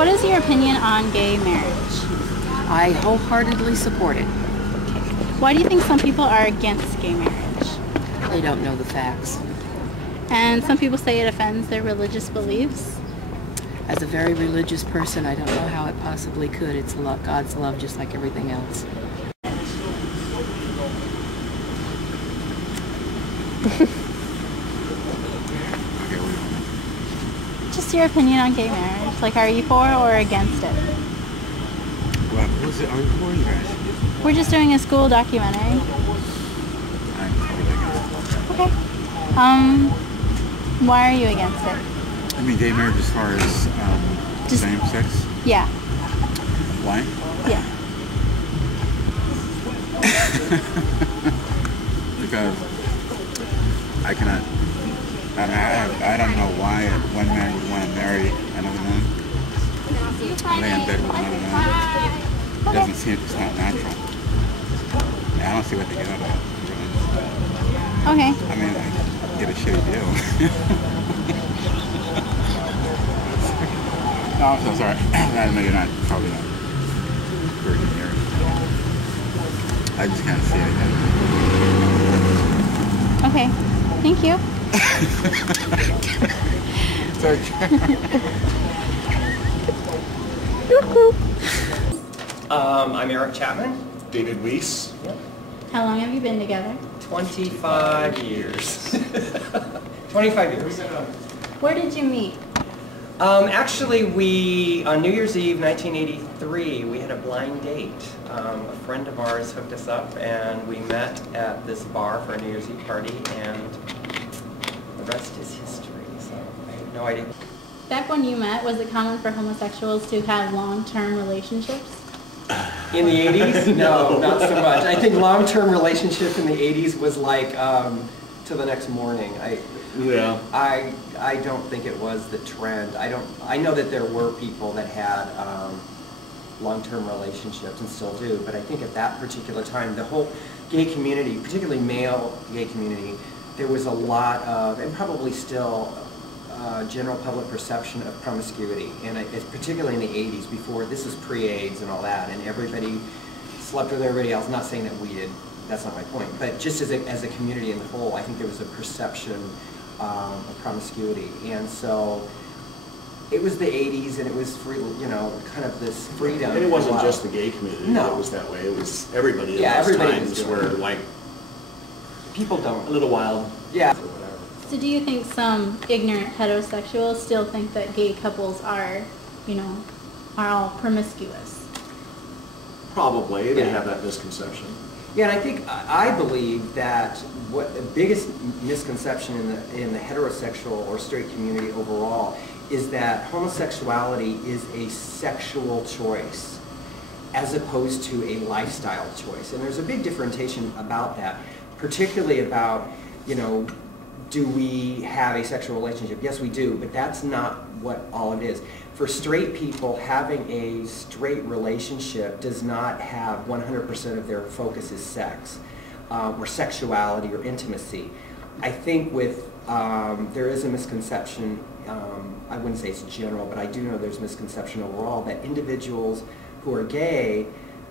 what is your opinion on gay marriage? I wholeheartedly support it. Why do you think some people are against gay marriage? They don't know the facts. And some people say it offends their religious beliefs. As a very religious person, I don't know how it possibly could. It's God's love just like everything else. Just your opinion on gay marriage. Like, are you for or against it? What was it? Are you for, you guys? We're just doing a school documentary. I'm totally against it. Okay. Why are you against it? I mean, gay marriage as far as Just- same sex? Yeah. Why? Yeah. Because I don't know why one man would want to marry another man, lay in bed with another man. It doesn't seem, it's not natural. I don't see what they get out of it. Okay. I mean, I get a shitty deal. No, I'm so sorry. I know you're not, probably not virgin here. I just can't see anything. Okay. Thank you. I'm Eric Chapman. David Weiss. Yep. How long have you been together? 25 years. 25 years. Where did you meet? Actually, on New Year's Eve 1983, we had a blind date. A friend of ours hooked us up and we met at this bar for a New Year's Eve party, and the rest is history, so I have no idea. Back when you met, was it common for homosexuals to have long-term relationships? In the 80s? No, not so much. I think long-term relationship in the 80s was like to the next morning. I don't think it was the trend. I know that there were people that had long-term relationships and still do, but I think at that particular time, the whole gay community, particularly male gay community, there was a lot of, and probably still, general public perception of promiscuity, and it's particularly in the 80s, before, this is pre-AIDS and all that, and everybody slept with everybody else. Not saying that we did, that's not my point, but just as a community in the whole, I think there was a perception of promiscuity, and so it was the 80s, and it was free, you know, kind of this freedom. And it wasn't just the gay community that was that way. It was everybody in those times were like people don't. a little wild. Yeah. So do you think some ignorant heterosexuals still think that gay couples are, you know, are all promiscuous? Probably. They have that misconception. Yeah, and I believe that what the biggest misconception in the heterosexual or straight community overall is that homosexuality is a sexual choice as opposed to a lifestyle choice. And there's a big differentiation about that, particularly about, you know, do we have a sexual relationship? Yes, we do, but that's not what all it is. For straight people, having a straight relationship does not have 100% of their focus is sex or sexuality or intimacy. I think there is a misconception, I wouldn't say it's general, but I do know there's a misconception overall that individuals who are gay,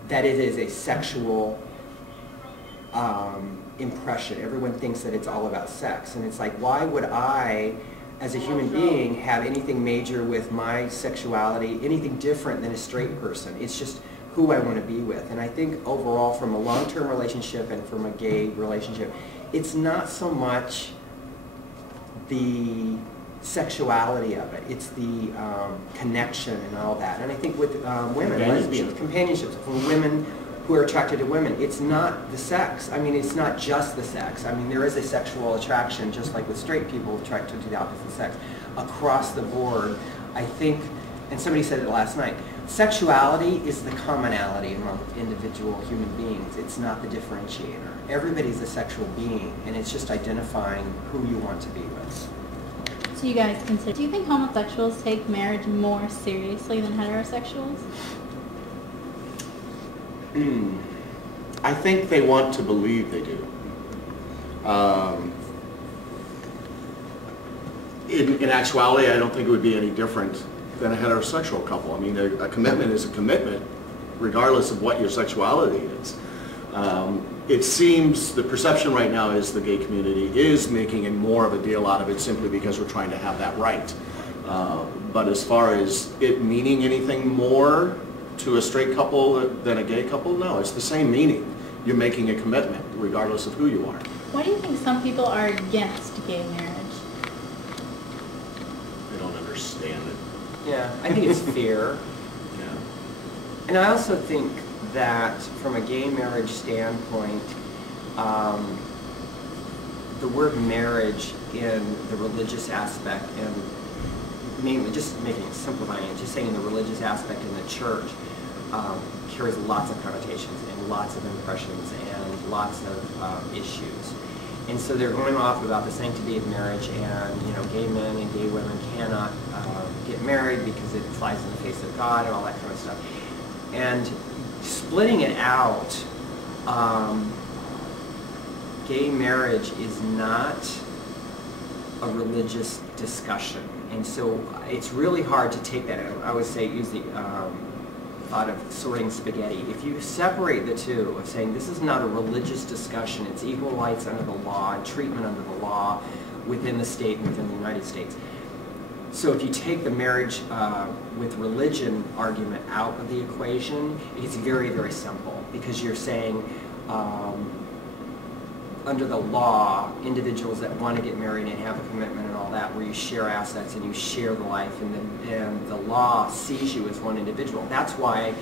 that it is a sexual impression. Everyone thinks that it's all about sex, and it's like, why would I, as a human being, have anything major with my sexuality, anything different than a straight person? It's just who I want to be with. And I think overall, from a long-term relationship and from a gay relationship, it's not so much the sexuality of it, it's the connection and all that. And I think with women, lesbians, companionships, for women who are attracted to women, it's not the sex. I mean, it's not just the sex. I mean, there is a sexual attraction, just like with straight people attracted to the opposite sex. Across the board, I think, and somebody said it last night, sexuality is the commonality among individual human beings. It's not the differentiator. Everybody's a sexual being, and it's just identifying who you want to be with. So you guys consider, do you think homosexuals take marriage more seriously than heterosexuals? I think they want to believe they do. In actuality, I don't think it would be any different than a heterosexual couple. I mean, a commitment is a commitment, regardless of what your sexuality is. It seems the perception right now is the gay community is making more of a deal out of it simply because we're trying to have that right. But as far as it meaning anything more to a straight couple than a gay couple, no, it's the same meaning. You're making a commitment, regardless of who you are. Why do you think some people are against gay marriage? They don't understand it. Yeah, I think it's fear. Yeah. And I also think that from a gay marriage standpoint, the word marriage in the religious aspect, and mainly just making it simplifying it, just saying in the religious aspect in the church, carries lots of connotations and lots of impressions and lots of issues. And so they're going off about the sanctity of marriage, and gay men and gay women cannot get married because it flies in the face of God and all that kind of stuff. And splitting it out, gay marriage is not a religious discussion. And so it's really hard to take that. I always say, use the thought of sorting spaghetti. If you separate the two, of saying this is not a religious discussion, it's equal rights under the law and treatment under the law within the state and within the United States. So if you take the marriage with religion argument out of the equation, it gets very, very simple, because you're saying under the law, individuals that want to get married and have a commitment and all that, where you share assets and you share the life, and the law sees you as one individual. That's why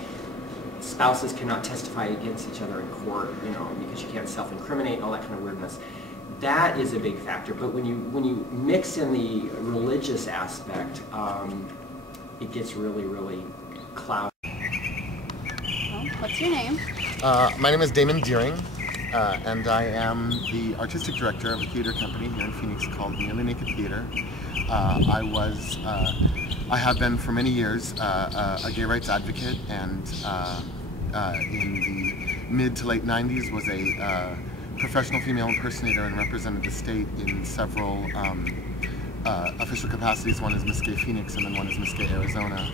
spouses cannot testify against each other in court, because you can't self-incriminate and all that kind of weirdness. That is a big factor. But when you mix in the religious aspect, it gets really, really cloudy. Well, what's your name? My name is Damon Deering. And I am the artistic director of a theater company here in Phoenix called Nearly Naked Theater. I have been for many years a gay rights advocate, and in the mid to late 90s was a professional female impersonator and represented the state in several official capacities. One is Miss Gay Phoenix, and then one is Miss Gay Arizona,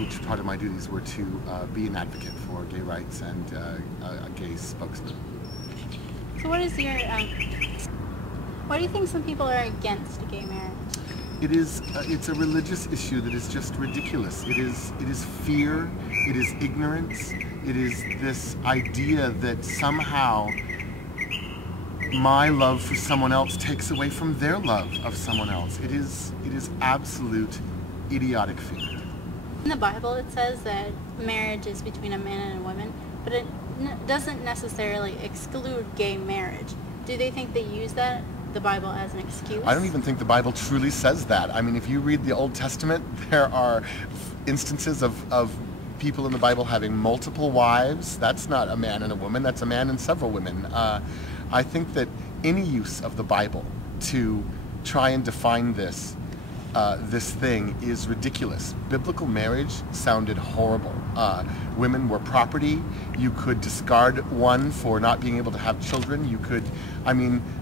which part of my duties were to be an advocate for gay rights and a gay spokesman. So what is your, why do you think some people are against gay marriage? It's a religious issue that is just ridiculous. It is fear, it is ignorance, it is this idea that somehow my love for someone else takes away from their love of someone else. It is absolute idiotic fear. In the Bible it says that marriage is between a man and a woman, but it doesn't necessarily exclude gay marriage. Do they think they use the Bible as an excuse? I don't even think the Bible truly says that. I mean, if you read the Old Testament, there are instances of people in the Bible having multiple wives. That's not a man and a woman, that's a man and several women. I think that any use of the Bible to try and define this thing is ridiculous. Biblical marriage sounded horrible. Women were property. You could discard one for not being able to have children.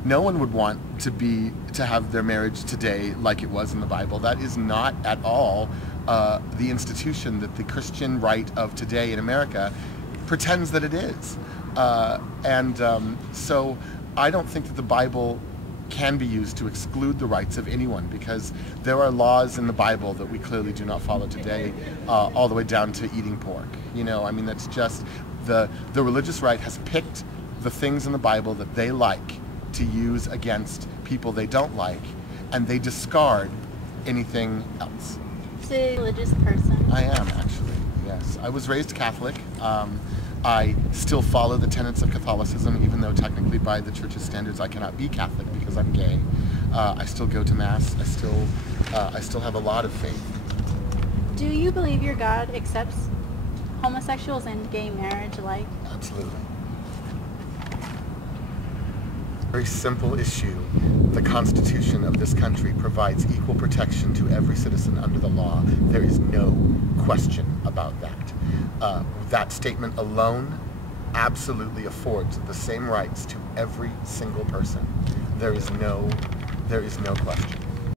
No one would want to have their marriage today like it was in the Bible. That is not at all the institution that the Christian right of today in America pretends that it is. So I don't think that the Bible can be used to exclude the rights of anyone, because there are laws in the Bible that we clearly do not follow today, all the way down to eating pork. That's just the religious right has picked the things in the Bible that they like to use against people they don't like, and they discard anything else. So you're a religious person? I am, actually, yes. I was raised Catholic. I still follow the tenets of Catholicism, even though technically by the Church's standards I cannot be Catholic because I'm gay. I still go to Mass. I still have a lot of faith. Do you believe your God accepts homosexuals and gay marriage alike? Absolutely. Very simple issue. The Constitution of this country provides equal protection to every citizen under the law. There is no question about that. That statement alone absolutely affords the same rights to every single person. There is no question.